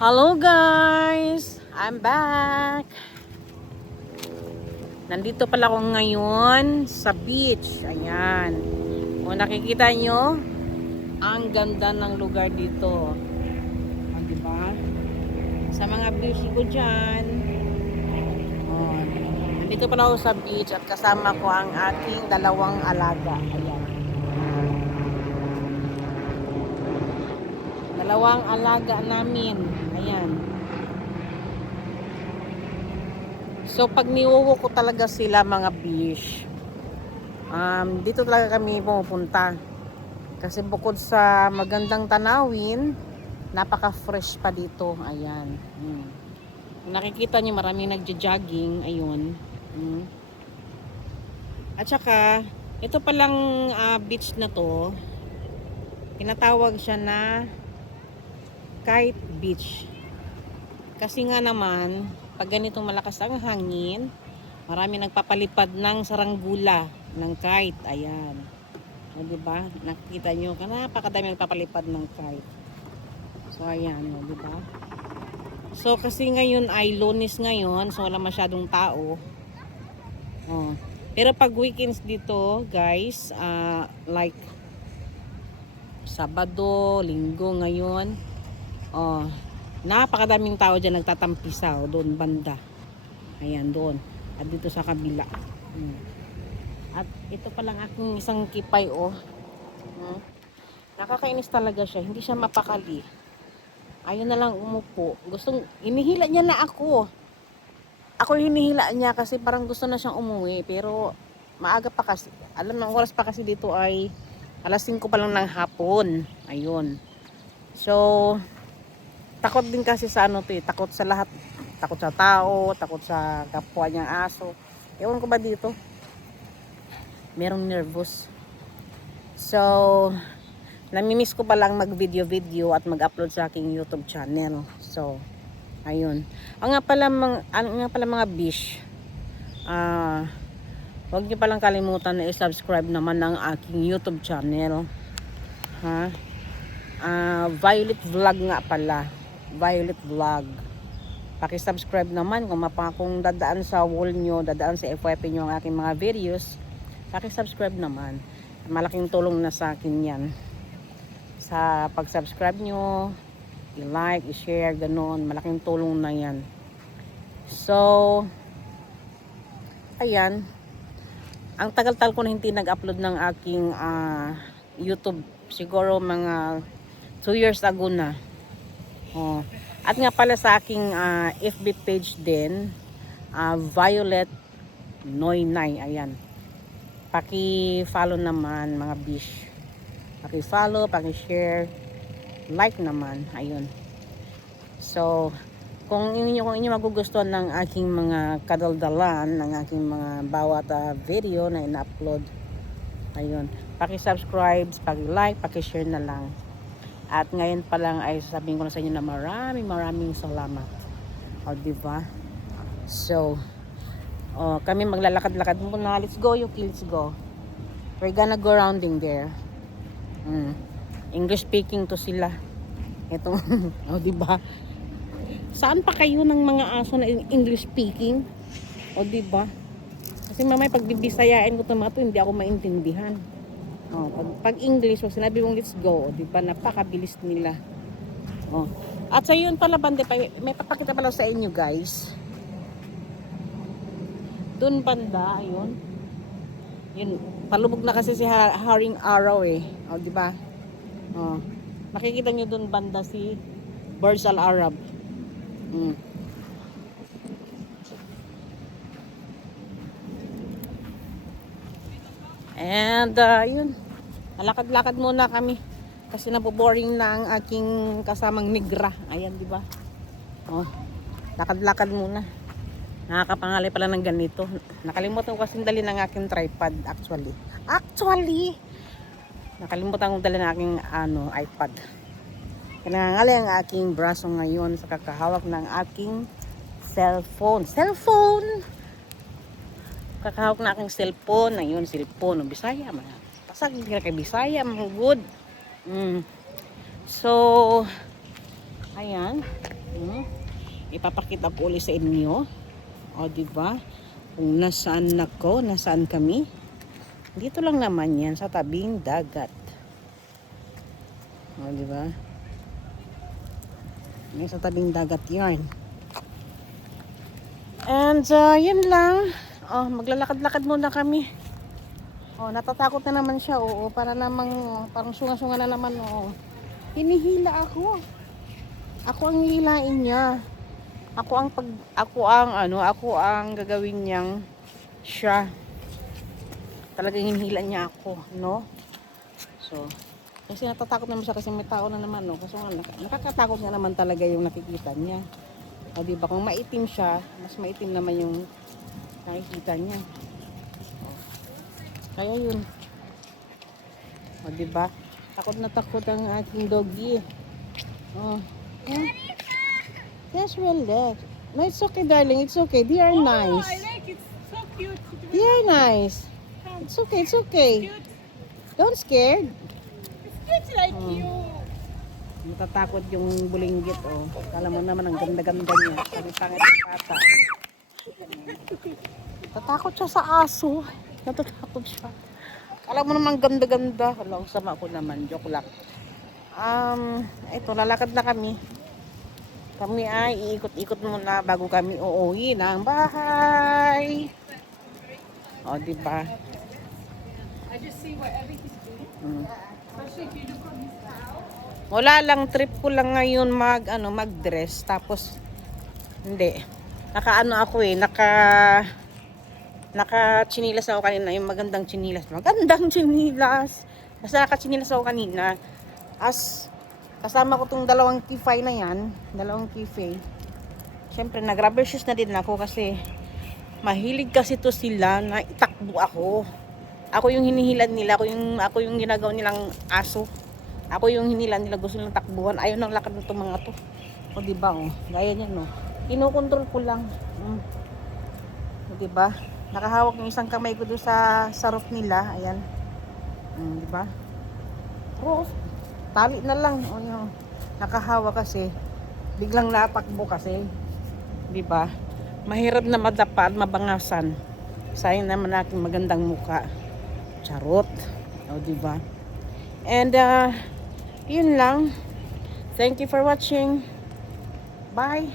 Hello guys! I'm back! Nandito pala ako ngayon sa beach. Ayan. Kung nakikita nyo, ang ganda ng lugar dito. O, diba? Sa mga beach ko dyan. O, nandito pala ako sa beach at kasama ko ang aking dalawang alaga. Ayan. Dalawang alaga namin. Ayan. So pag niuwo ko talaga sila mga bish, dito talaga kami pumupunta. Kasi bukod sa magandang tanawin, napaka-fresh pa dito. Ayan. Kung nakikita nyo maraming nagja-jogging. Ayun. At saka, ito palang beach na to, tinatawag siya na Kite Beach. Kasi nga naman, pag ganitong malakas ang hangin, marami nagpapalipad ng saranggula, ng kite. Ayan. O, diba? Nakikita nyo, napakadami nagpapalipad ng kite. So, ayan. O, diba? So, kasi ngayon ay Lunes ngayon, so wala masyadong tao. O. Pero pag weekends dito, guys, like Sabado, Linggo ngayon, napakadaming tao dyan nagtatampisaw doon banda. Ayan doon. At dito sa kabila. At ito palang aking isang kipay nakakainis talaga siya. Hindi siya mapakali. Ayun na lang umupo. Gustong inihila niya na ako. Ako hinihila niya kasi parang gusto na siyang umuwi. Pero maaga pa kasi. Alam mo, ang oras pa kasi dito ay alas 5 pa lang ng hapon. Ayun. So, takot din kasi sa takot sa lahat. Takot sa tao, takot sa kapwa niyang aso. Ewan ko ba dito? Merong nervous. So, namimiss ko palang mag-video at mag-upload sa aking YouTube channel. So, ayun. Ang nga pala mga bish. Huwag niyo palang kalimutan na i-subscribe naman ng aking YouTube channel. Violet Vlog nga pala. Violet Vlog. Paki-subscribe naman kung dadaan sa wall nyo, dadaan sa FYP nyo ang aking mga videos. Paki-subscribe naman. Malaking tulong na sa akin yan. Sa pag-subscribe nyo, i-like, i-share, ganun. Malaking tulong na yan. So, ayan. Ang tagal-tagal ko na hindi nag-upload ng aking YouTube. Siguro mga 2 years ago na. At nga pala sa aking FB page din, Violet Noynay. Ayan. Paki-follow naman mga bish. Paki-follow, paki-share, like naman. Ayun. So, kung inyo magugustuhan ng aking mga kadaldalan, ng aking mga bawat video na ina-upload, ayun, paki-subscribe, paki-like, paki-share na lang. At ngayon pa lang ay sasabihin ko na sa inyo na maraming salamat. O, diba? So, kami maglalakad-lakad muna. Let's go, Yuki, let's go. We're gonna go rounding there. English speaking to sila. Ito, o, diba? Saan pa kayo ng mga aso na English speaking? O, diba? Kasi mamaya pag bibisayain ko ito hindi ako maintindihan. Pag English, pag sinabi mong let's go, diba, napakabilis nila. At sa yun pala bande, may papakita pala sa inyo guys. Doon banda, ayun. Yun, palubog na kasi si Haring Araw O, diba? Makikita nyo doon banda si Burj Al Arab. And yun, lakad-lakad muna kami kasi naboboring na ang aking kasamang negra. Ayan, di ba? Lakad-lakad muna. Nakakapangalay pala ng ganito. Nakalimutan ko kasi dali ng aking tripod actually. Nakalimutan ko dali ng aking iPad. Nangangalay ang aking braso ngayon sa kakahawak ng aking cellphone. Kakahawak na aking cellphone. Ayun, cellphone. Bisaya man. Pasag hindi na kay Bisaya. Good. So, ayan. Hmm? Ipapakita po ulit sa inyo. O, diba? Kung nasaan nako, nasaan kami. Dito lang naman yan, sa tabing dagat. O, diba? Yan sa tabing dagat yarn. And, yun lang. Oh, maglalakad-lakad muna kami. Oh, natatakot na naman siya. Oo, para namang, parang sunga-sunga na naman. Oo. Hinihila ako. Ako ang hihilain niya. Ako ang gagawin niyang siya. Talagang hinihila niya ako, no? So, kasi natatakot naman siya kasi may tao na naman, no? Kasi nakakatakot nga naman talaga yung nakikita niya. O, diba? Kung maitim siya, mas maitim naman yung nakikita niya. Kaya yun. O, diba? Takot na takot ang aking doggy. Oh. Yes, relax. No, it's okay, darling. It's okay. They are nice. I like it. So cute. They are nice. It's okay. It's okay. Cute. Don't scared. It's cute like Oh. you. Natatakot yung bulinggit, oh. Kala mo naman ang ganda-ganda niya. Sabi pangit ng bata. Natatakot siya sa aso. Natatakot siya. Kala mo naman ganda-ganda. Alam, sama ko naman. Joke lang. Ito, lalakad na kami. Kami ay iikot-ikot muna bago kami uuwi ng bahay. O, diba? I just see whatever he's doing. Especially if you look on his house. Wala lang, trip ko lang ngayon mag-dress. Tapos, hindi. Naka-chinilas ako kanina. Yung magandang chinilas. Magandang chinilas. Basta naka-chinilas ako kanina. Kasama ko tong dalawang kifay na yan. Dalawang kifay. Siyempre, nag-rubber shoes na din ako kasi mahilig kasi to sila na itakbo ako. Ako yung hinihilad nila. Ako yung ginagawa nilang aso. Ako yung hinila nila, gusto nilang takbuhan. Ayaw nang lakad nito mga to. O, diba, oh. Gaya niyan, no. Kinokontrol ko lang. O, diba? Nakahawak yung isang kamay ko doon sa roof nila. Ayan. Diba? Roof. Tali na lang. O, yung nakahawa kasi. Biglang natakbo kasi. Diba? Mahirap na madapa at mabangasan. Sayang naman aking magandang muka. Charot. O, diba? And, yun lang. Thank you for watching. Bye.